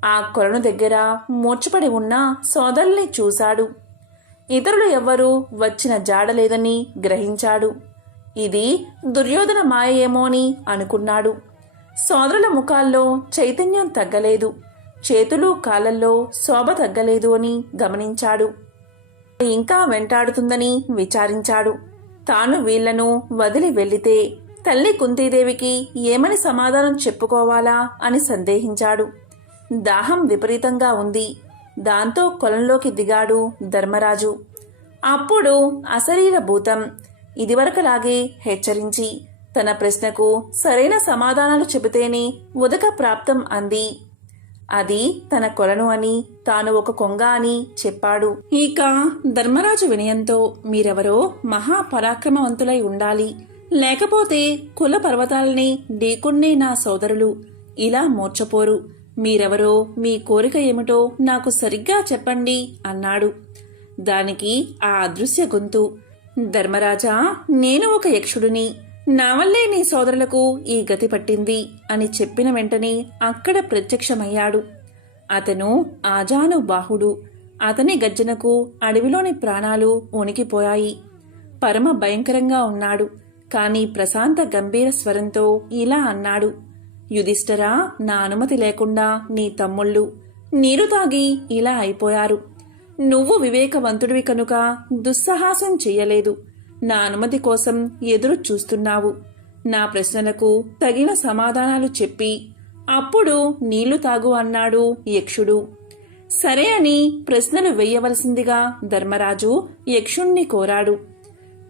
ఆ కొలను దగ్గర మూర్ఛపడి ఉన్న సోదరుల్ని చూశాడు. ఇతరులు ఎవ్వరూ వచ్చిన జాడలేదని గ్రహించాడు. ఇది దుర్యోధన మాయేమోని అనుకున్నాడు. సోదరుల ముఖాల్లో చైతన్యం తగ్గలేదు, చేతులు కాళ్ళల్లో శోభ తగ్గలేదు అని గమనించాడు. ఇంకా వెంటాడుతుందని విచారించాడు. తాను వీళ్లను వదిలి వెళ్లితే తల్లి కుంతీదేవికి ఏమని సమాధానం చెప్పుకోవాలా అని సందేహించాడు. దాహం విపరీతంగా ఉంది. దాంతో కొలంలోకి దిగాడు ధర్మరాజు. అప్పుడు అశరీర భూతం ఇదివరకలాగే హెచ్చరించి తన ప్రశ్నకు సరైన సమాధానాలు చెబితేనే ఉదక ప్రాప్తం అంది. అది తన కొలను అని, తాను ఒక కొంగ అని చెప్పాడు. ఇక ధర్మరాజు వినయంతో మీరెవరో మహాపరాక్రమవంతులై ఉండాలి, లేకపోతే కుల పర్వతాలని ఢీకొన్నే నా సోదరులు ఇలా మూర్ఛపోరు. మీరెవరో, మీ కోరిక ఏమిటో నాకు సరిగ్గా చెప్పండి అన్నాడు. దానికి ఆ అదృశ్య గొంతు, ధర్మరాజా, నేను ఒక యక్షుడిని, నా వల్లే నీ సోదరులకు ఈ గతి పట్టింది అని చెప్పిన వెంటనే అక్కడ ప్రత్యక్షమయ్యాడు. అతను ఆజానుబాహుడు. అతని గర్జనకు అడవిలోని ప్రాణాలు వణికిపోయాయి. పరమ భయంకరంగా ఉన్నాడు. కాని ప్రశాంత గంభీర స్వరంతో ఇలా అన్నాడు. యుధిష్ఠరా, నా అనుమతి లేకుండా నీ తమ్ముళ్ళు నీరు తాగి ఇలా అయిపోయారు. నువ్వు వివేకవంతుడివి కనుక దుస్సాహసం చెయ్యలేదు. నా అనుమతి కోసం ఎదురు చూస్తున్నావు. నా ప్రశ్నలకు తగిన సమాధానాలు చెప్పి అప్పుడు నీళ్లు తాగు అన్నాడు యక్షుడు. సరే అని ప్రశ్నలు వెయ్యవలసిందిగా ధర్మరాజు యక్షుణ్ణి కోరాడు.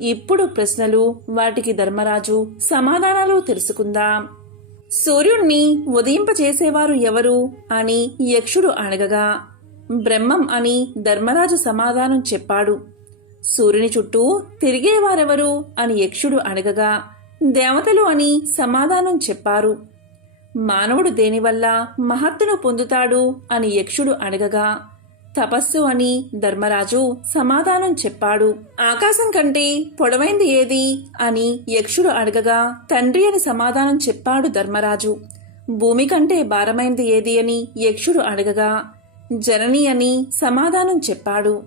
ఇప్పుడు ప్రశ్నలు, వాటికి ధర్మరాజు సమాధానాలు తెలుసుకుందాం. సూర్యుణ్ణి ఉదయింపచేసేవారు ఎవరు అని యక్షుడు అడగగా బ్రహ్మం అని ధర్మరాజు సమాధానం చెప్పాడు. సూర్యుని చుట్టూ తిరిగేవారెవరు అని యక్షుడు అడగగా దేవతలు అని సమాధానం చెప్పారు. మానవుడు దేనివల్ల మహత్తును పొందుతాడు అని యక్షుడు అడగగా తపస్సు అని ధర్మరాజు సమాధానం చెప్పాడు. ఆకాశం కంటే పొడవైంది ఏది అని యక్షుడు అడగగా తండ్రి అని సమాధానం చెప్పాడు ధర్మరాజు. భూమి కంటే భారమైంది ఏది అని యక్షుడు అడగగా జనని అని సమాధానం చెప్పాడు.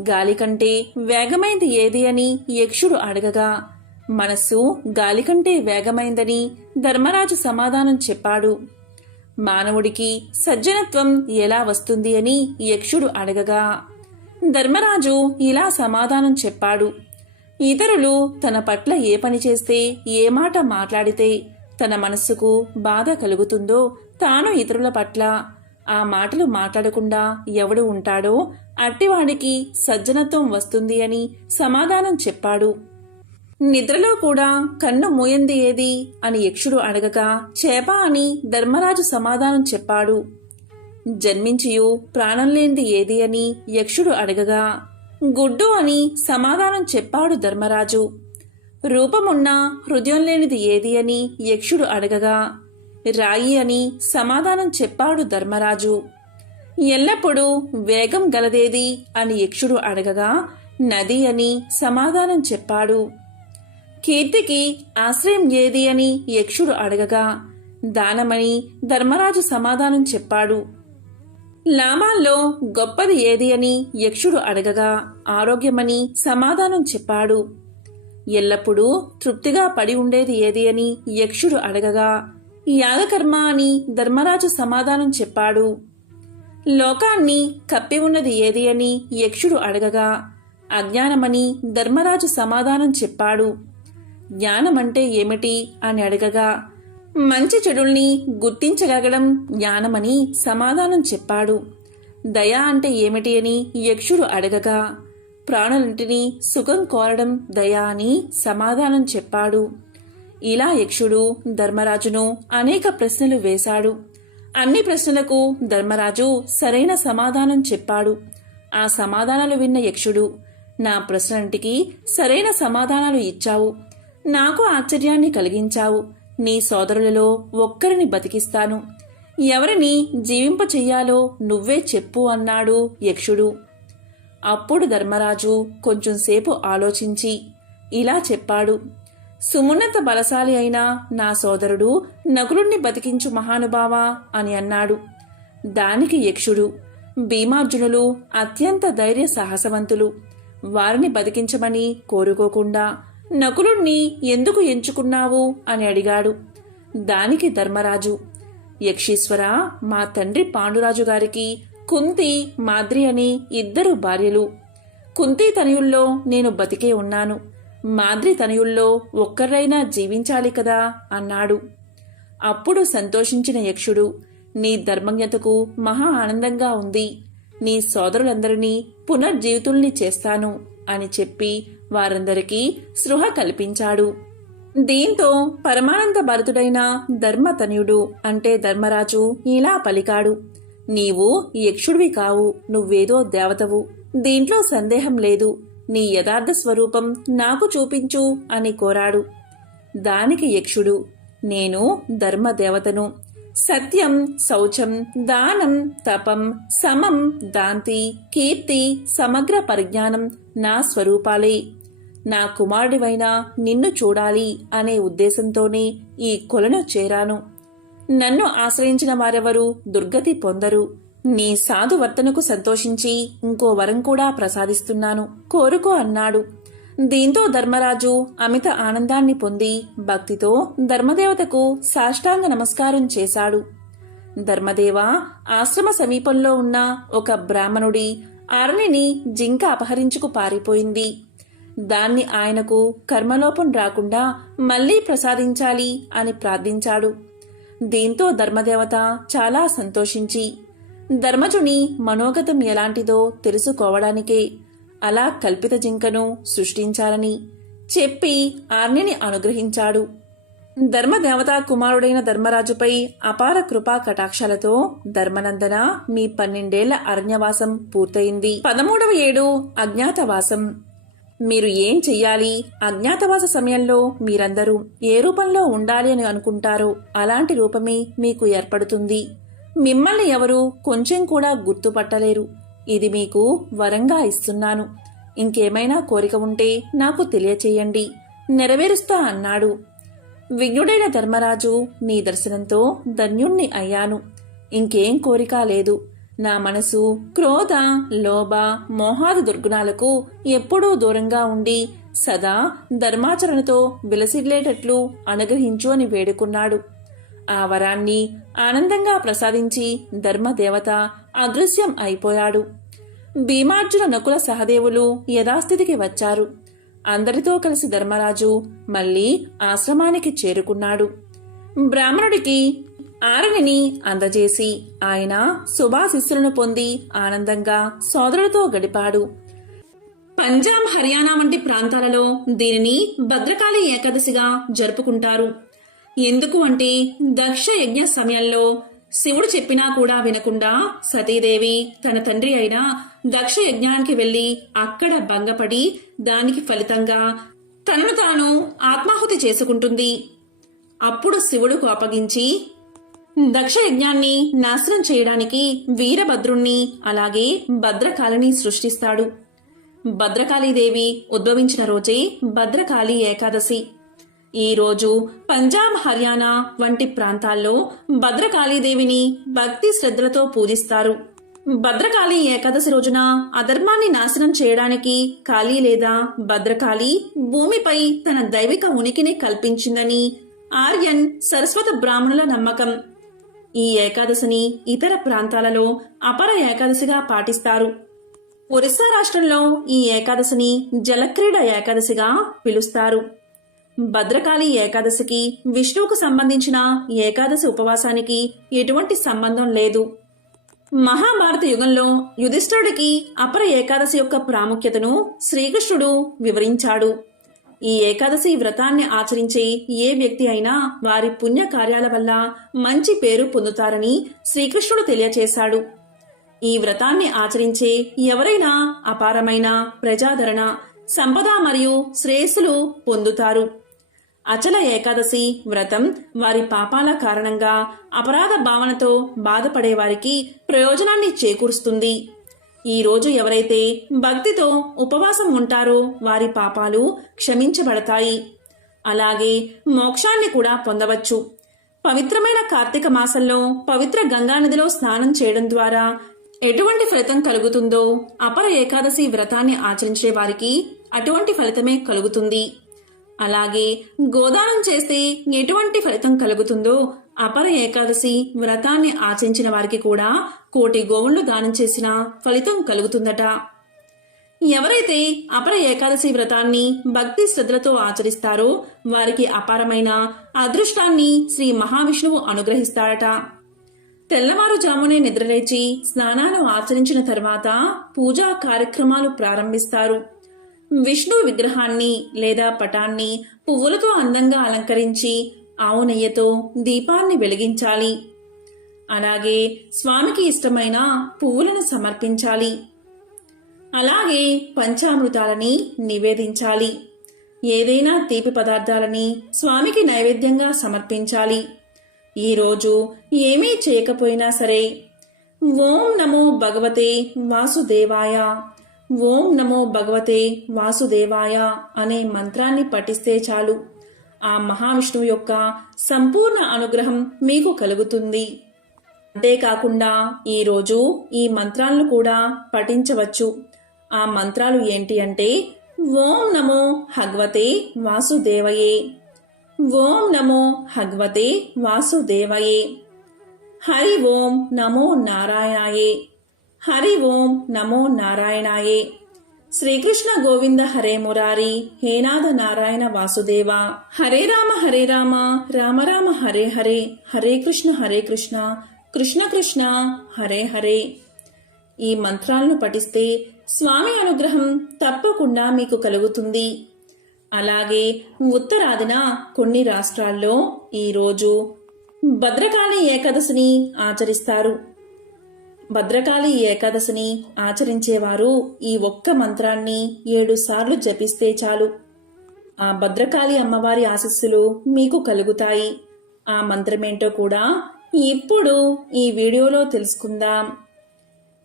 గాలి కంటే వేగమైంది ఏది అని యక్షుడు అడగగా మనస్సు గాలి కంటే వేగమైందని ధర్మరాజు సమాధానం చెప్పాడు. మానవుడికి సజ్జనత్వం ఎలా వస్తుంది అని యక్షుడు అడగగా ధర్మరాజు ఇలా సమాధానం చెప్పాడు. ఇతరులు తన పట్ల ఏ పని చేస్తే, ఏ మాట మాట్లాడితే తన మనస్సుకు బాధ కలుగుతుందో తాను ఇతరుల పట్ల ఆ మాటలు మాట్లాడకుండా ఎవడు ఉంటాడో అట్టివాడికి సజ్జనత్వం వస్తుంది అని సమాధానం చెప్పాడు. నిద్రలో కూడా కన్ను మూయంది ఏది అని యక్షుడు అడగగా చేప అని ధర్మరాజు సమాధానం చెప్పాడు. జన్మించియు ప్రాణం లేనిది ఏది అని యక్షుడు అడగగా గుడ్డు అని సమాధానం చెప్పాడు ధర్మరాజు. రూపమున్న హృదయం లేనిది ఏది అని యక్షుడు అడగగా రాయి అని సమాధానం చెప్పాడు ధర్మరాజు. ఎల్లప్పుడూ వేగం గలదేది అని యక్షుడు అడగగా నది అని సమాధానం చెప్పాడు. కీర్తికి ఆశ్రయం ఏది అని యక్షుడు అడగగా దానమని ధర్మరాజు సమాధానం చెప్పాడు. లాభాల్లో గొప్పది ఏది అని యక్షుడు అడగగా ఆరోగ్యమని సమాధానం చెప్పాడు. ఎల్లప్పుడూ తృప్తిగా పడి ఉండేది ఏది అని యక్షుడు అడగగా యాగకర్మ అని ధర్మరాజు సమాధానం చెప్పాడు. లోకాన్ని కప్పి ఉన్నది ఏది అని యక్షుడు అడగగా అజ్ఞానమని ధర్మరాజు సమాధానం చెప్పాడు. జ్ఞానమంటే ఏమిటి అని అడగగా మంచి చెడుల్ని గుర్తించగలగడం జ్ఞానమని సమాధానం చెప్పాడు. దయ అంటే ఏమిటి అని యక్షుడు అడగగా ప్రాణులంటిని సుఖం కోరడం దయ అని సమాధానం చెప్పాడు. ఇలా యక్షుడు ధర్మరాజును అనేక ప్రశ్నలు వేశాడు. అన్ని ప్రశ్నలకు ధర్మరాజు సరైన సమాధానం చెప్పాడు. ఆ సమాధానాలు విన్న యక్షుడు నా ప్రశ్నలంటికి సరైన సమాధానాలు ఇచ్చావు, నాకు ఆశ్చర్యాన్ని కలిగించావు. నీ సోదరులలో ఒక్కరిని బతికిస్తాను, ఎవరిని జీవింప చెయ్యాలో నువ్వే చెప్పు అన్నాడు యక్షుడు. అప్పుడు ధర్మరాజు కొంచెంసేపు ఆలోచించి ఇలా చెప్పాడు. సుమున్నత బలశాలి అయిన నా సోదరుడు నకులుణ్ణి బతికించు మహానుభావా అని అన్నాడు. దానికి యక్షుడు భీమార్జునులు అత్యంత ధైర్య సాహసవంతులు, వారిని బతికించమని కోరుకోకుండా నకులుణ్ణి ఎందుకు ఎంచుకున్నావు అని అడిగాడు. దానికి ధర్మరాజు యక్షీశ్వర, మా తండ్రి పాండురాజు గారికి కుంతి, మాద్రి అని ఇద్దరు భార్యలు. కుంతి తనయుల్లో నేను బతికే ఉన్నాను, మాద్రి తనయుల్లో ఒక్కరైనా జీవించాలి కదా అన్నాడు. అప్పుడు సంతోషించిన యక్షుడు నీ ధర్మజ్ఞతకు మహా ఆనందంగా ఉంది, నీ సోదరులందరినీ పునర్జీవితుల్ని చేస్తాను అని చెప్పి వారందరికీ స్పృహ కల్పించాడు. దీంతో పరమానంద భరితుడైన ధర్మతనయుడు అంటే ధర్మరాజు ఇలా పలికాడు. నీవు యక్షుడివి కావు, నువ్వేదో దేవతవు, దీంట్లో సందేహం లేదు. నీ యథార్థ స్వరూపం నాకు చూపించు అని కోరాడు. దానికి యక్షుడు నేను ధర్మదేవతను, సత్యం, శౌచం, దానం, తపం, సమం, దాంతి, కీర్తి, సమగ్ర పరిజ్ఞానం నా స్వరూపాలే. నా కుమారుడివైన నిన్ను చూడాలి అనే ఉద్దేశంతోనే ఈ కొలను చేరాను. నన్ను ఆశ్రయించిన వారెవరూ దుర్గతి పొందరు. నీ సాధువర్తనకు సంతోషించి ఇంకో వరం కూడా ప్రసాదిస్తున్నాను, కోరుకో అన్నాడు. దీంతో ధర్మరాజు అమిత ఆనందాన్ని పొంది భక్తితో ధర్మదేవతకు సాష్టాంగ నమస్కారం చేశాడు. ధర్మదేవ, ఆశ్రమ సమీపంలో ఉన్న ఒక బ్రాహ్మణుడి అరణిని జింక అపహరించుకు పారిపోయింది. దాన్ని ఆయనకు కర్మలోపం రాకుండా మళ్లీ ప్రసాదించాలి అని ప్రార్థించాడు. దీంతో ధర్మదేవత చాలా సంతోషించి ధర్మజుని మనోగతం ఎలాంటిదో తెలుసుకోవడానికే అలా కల్పిత జింకను సృష్టించాలని చెప్పి ఆర్నిని అనుగ్రహించాడు. ధర్మదేవతా కుమారుడైన ధర్మరాజుపై అపార కృపా కటాక్షాలతో ధర్మనందన మీ 12 ఏళ్ల అరణ్యవాసం పూర్తయింది. 13వ ఏడు అజ్ఞాతవాసం. మీరు ఏం చెయ్యాలి? అజ్ఞాతవాస సమయంలో మీరందరూ ఏ రూపంలో ఉండాలి అని అనుకుంటారో అలాంటి రూపమే మీకు ఏర్పడుతుంది. మిమ్మల్ని ఎవరూ కొంచెం కూడా గుర్తుపట్టలేరు. ఇది మీకు వరంగా ఇస్తున్నాను. ఇంకేమైనా కోరిక ఉంటే నాకు తెలియచేయండి, నెరవేరుస్తా అన్నాడు. విఘ్నుడైన ధర్మరాజు నీ దర్శనంతో ధన్యుణ్ణి అయ్యాను. ఇంకేం కోరిక లేదు. నా మనసు క్రోధ, లోభ, మోహాది దుర్గుణాలకు ఎప్పుడూ దూరంగా ఉండి సదా ధర్మాచరణతో విలసిల్లేటట్లు అనుగ్రహించు అని వేడుకున్నాడు. ఆ వరాన్ని ఆనందంగా ప్రసాదించి ధర్మదేవత అదృశ్యం అయిపోయాడు. భీమార్జున నకుల సహదేవులు యథాస్థితికి వచ్చారు. అందరితో కలిసి ధర్మరాజు మళ్ళీ ఆశ్రమానికి చేరుకున్నాడు. బ్రాహ్మణుడికి ఆరనిని అందజేసి ఆయన శుభాశిస్సులను పొంది ఆనందంగా సోదరులతో గడిపాడు. పంజాబ్, హర్యానా వంటి ప్రాంతాలలో దీనిని భద్రకాళి ఏకాదశిగా జరుపుకుంటారు. ఎందుకు అంటే దక్ష యజ్ఞ సమయంలో శివుడు చెప్పినా కూడా వినకుండా సతీదేవి తన తండ్రి అయిన దక్ష యజ్ఞానికి వెళ్లి అక్కడ భంగపడి దానికి ఫలితంగా తనను తాను ఆత్మాహుతి చేసుకుంటుంది. అప్పుడు శివుడు కోపగించి దక్ష యజ్ఞాన్ని నాశనం చేయడానికి వీరభద్రుణ్ణి అలాగే భద్రకాళిని సృష్టిస్తాడు. భద్రకాళీదేవి ఉద్భవించిన రోజే భద్రకాళి ఏకాదశి. ఈ రోజు పంజాబ్, హర్యానా వంటి ప్రాంతాల్లో భద్రకాళీదేవిని భక్తి శ్రద్ధలతో పూజిస్తారు. భద్రకాళి ఏకాదశి రోజున అధర్మాన్ని నాశనం చేయడానికి కాళీ లేదా భద్రకాళి భూమిపై తన దైవిక ఉనికిని కల్పించిందని ఆర్యన్, సరస్వత బ్రాహ్మణుల నమ్మకం. ఈ ఏకాదశిని ఇతర ప్రాంతాలలో అపర ఏకాదశిగా పాటిస్తారు. ఒరిస్సా రాష్ట్రంలో ఈ ఏకాదశిని జలక్రీడ ఏకాదశిగా పిలుస్తారు. భద్రకాళి ఏకాదశికి విష్ణువుకు సంబంధించిన ఏకాదశి ఉపవాసానికి ఎటువంటి సంబంధం లేదు. మహాభారత యుగంలో యుధిష్ఠిరుడికి అపర ఏకాదశి యొక్క ప్రాముఖ్యతను శ్రీకృష్ణుడు వివరించాడు. ఈ ఏకాదశి వ్రతాన్ని ఆచరించే ఏ వ్యక్తి అయినా వారి పుణ్య కార్యాల వల్ల మంచి పేరు పొందుతారని శ్రీకృష్ణుడు తెలియచేశాడు. ఈ వ్రతాన్ని ఆచరించే ఎవరైనా అపారమైన ప్రజాదరణ, సంపద మరియు శ్రేయస్సులు పొందుతారు. అచల ఏకాదశి వ్రతం వారి పాపాల కారణంగా అపరాధ భావనతో బాధపడే వారికి ప్రయోజనాన్ని చేకూరుస్తుంది. ఈ రోజు ఎవరైతే భక్తితో ఉపవాసం ఉంటారో వారి పాపాలు క్షమించబడతాయి. అలాగే మోక్షాన్ని కూడా పొందవచ్చు. పవిత్రమైన కార్తీక మాసంలో పవిత్ర గంగానదిలో స్నానం చేయడం ద్వారా ఎటువంటి ఫలితం కలుగుతుందో అపర ఏకాదశి వ్రతాన్ని ఆచరించే వారికి అటువంటి ఫలితమే కలుగుతుంది. అలాగే గోదానం చేస్తే ఎటువంటి ఫలితం కలుగుతుందో అపర ఏకాదశి వ్రతాన్ని ఆచరించిన వారికి కూడా 1,000,000 గోవులు దానం చేసిన ఫలితం కలుగుతుందట. ఎవరైతే అపర ఏకాదశి వ్రతాన్ని భక్తి శ్రద్ధలతో ఆచరిస్తారో వారికి అపారమైన అదృష్టాన్ని శ్రీ మహావిష్ణువు అనుగ్రహిస్తాడట. తెల్లవారుజామునే నిద్రలేచి స్నానాలు ఆచరించిన తర్వాత పూజా కార్యక్రమాలు ప్రారంభిస్తారు. విష్ణు విగ్రహాన్ని లేదా పటాన్ని పువ్వులతో అందంగా అలంకరించి ఆవు నెయ్యితో దీపాన్ని వెలిగించాలి. అలాగే స్వామికి ఇష్టమైన పువ్వులను సమర్పించాలి. అలాగే పంచామృతాలని నివేదించాలి. ఏదైనా తీపి పదార్థాలని స్వామికి నైవేద్యంగా సమర్పించాలి. ఈరోజు ఏమీ చేయకపోయినా సరే ఓం నమో భగవతే వాసుదేవాయ, ఓం నమో భగవతే వాసుదేవాయ అనే మంత్రాన్ని పఠిస్తే చాలు. ఆ మహావిష్ణువు యొక్క సంపూర్ణ అనుగ్రహం మీకు కలుగుతుంది. అంతేకాకుండా ఈరోజు ఈ మంత్రాలను కూడా పఠించవచ్చు. ఆ మంత్రాలు ఏంటి అంటే ఓం నమో భగవతే వాసుదేవయే, ఓం నమో భగవతే వాసుదేవయే, హరి ఓం నమో నారాయణాయే, హరి ఓం నమో నారాయణాయే, శ్రీకృష్ణ గోవింద హరే మురారి, హేనాథ నారాయణ వాసుదేవ, హరే రామ రామ రామ హరే హరే, హరే కృష్ణ కృష్ణ కృష్ణ హరే హరే. ఈ మంత్రాలను పఠిస్తే స్వామి అనుగ్రహం తప్పకుండా మీకు కలుగుతుంది. అలాగే ఉత్తరాదిన కొన్ని రాష్ట్రాల్లో ఈరోజు భద్రకాళి ఏకాదశిని ఆచరిస్తారు. భద్రకాళి ఏకాదశిని ఆచరించేవారు ఈ ఒక్క మంత్రాన్ని 7 సార్లు జపిస్తే చాలు. ఆ భద్రకాళి అమ్మవారి ఆశీస్సులు మీకు కలుగుతాయి. ఆ మంత్రమేంటో కూడా ఇప్పుడు ఈ వీడియోలో తెలుసుకుందాం.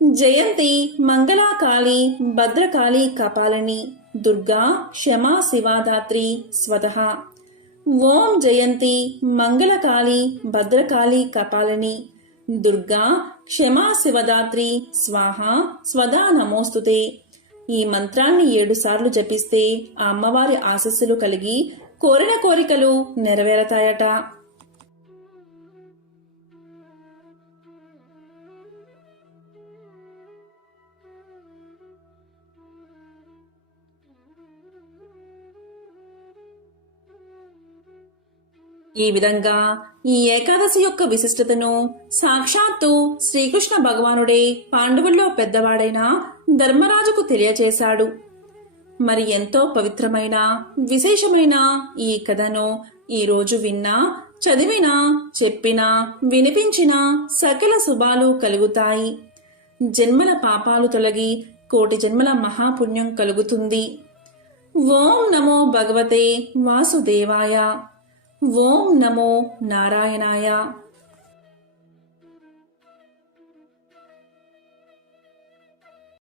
జయంతి మంగళాకాళి భద్రకాళి కపాలిని దుర్గా క్షమా శివాదాత్రి స్వతః. ఓం జయంతి మంగళకాళి భద్రకాళి కపాలిని దుర్గా క్షమా శివదాత్రి స్వాహ స్వదా నమోస్తుతే. ఈ మంత్రాన్ని 7 సార్లు జపిస్తే ఆ అమ్మవారి ఆశస్సులు కలిగి కోరిన కోరికలు నెరవేరతాయట. ఈ విధంగా ఈ ఏకాదశి యొక్క విశిష్టతను సాక్షాత్తు శ్రీకృష్ణ భగవానుడే పాండవుల్లో పెద్దవాడైన ధర్మరాజుకు తెలియచేశాడు. మరి ఎంతో పవిత్రమైన విశేషమైన ఈ కథను ఈరోజు విన్నా, చదివినా, చెప్పినా, వినిపించినా సకల శుభాలు కలుగుతాయి. జన్మల పాపాలు తొలగి కోటి జన్మల మహాపుణ్యం కలుగుతుంది. ఓం నమో భగవతే వాసుదేవాయ. ఓం నమో నారాయణాయ.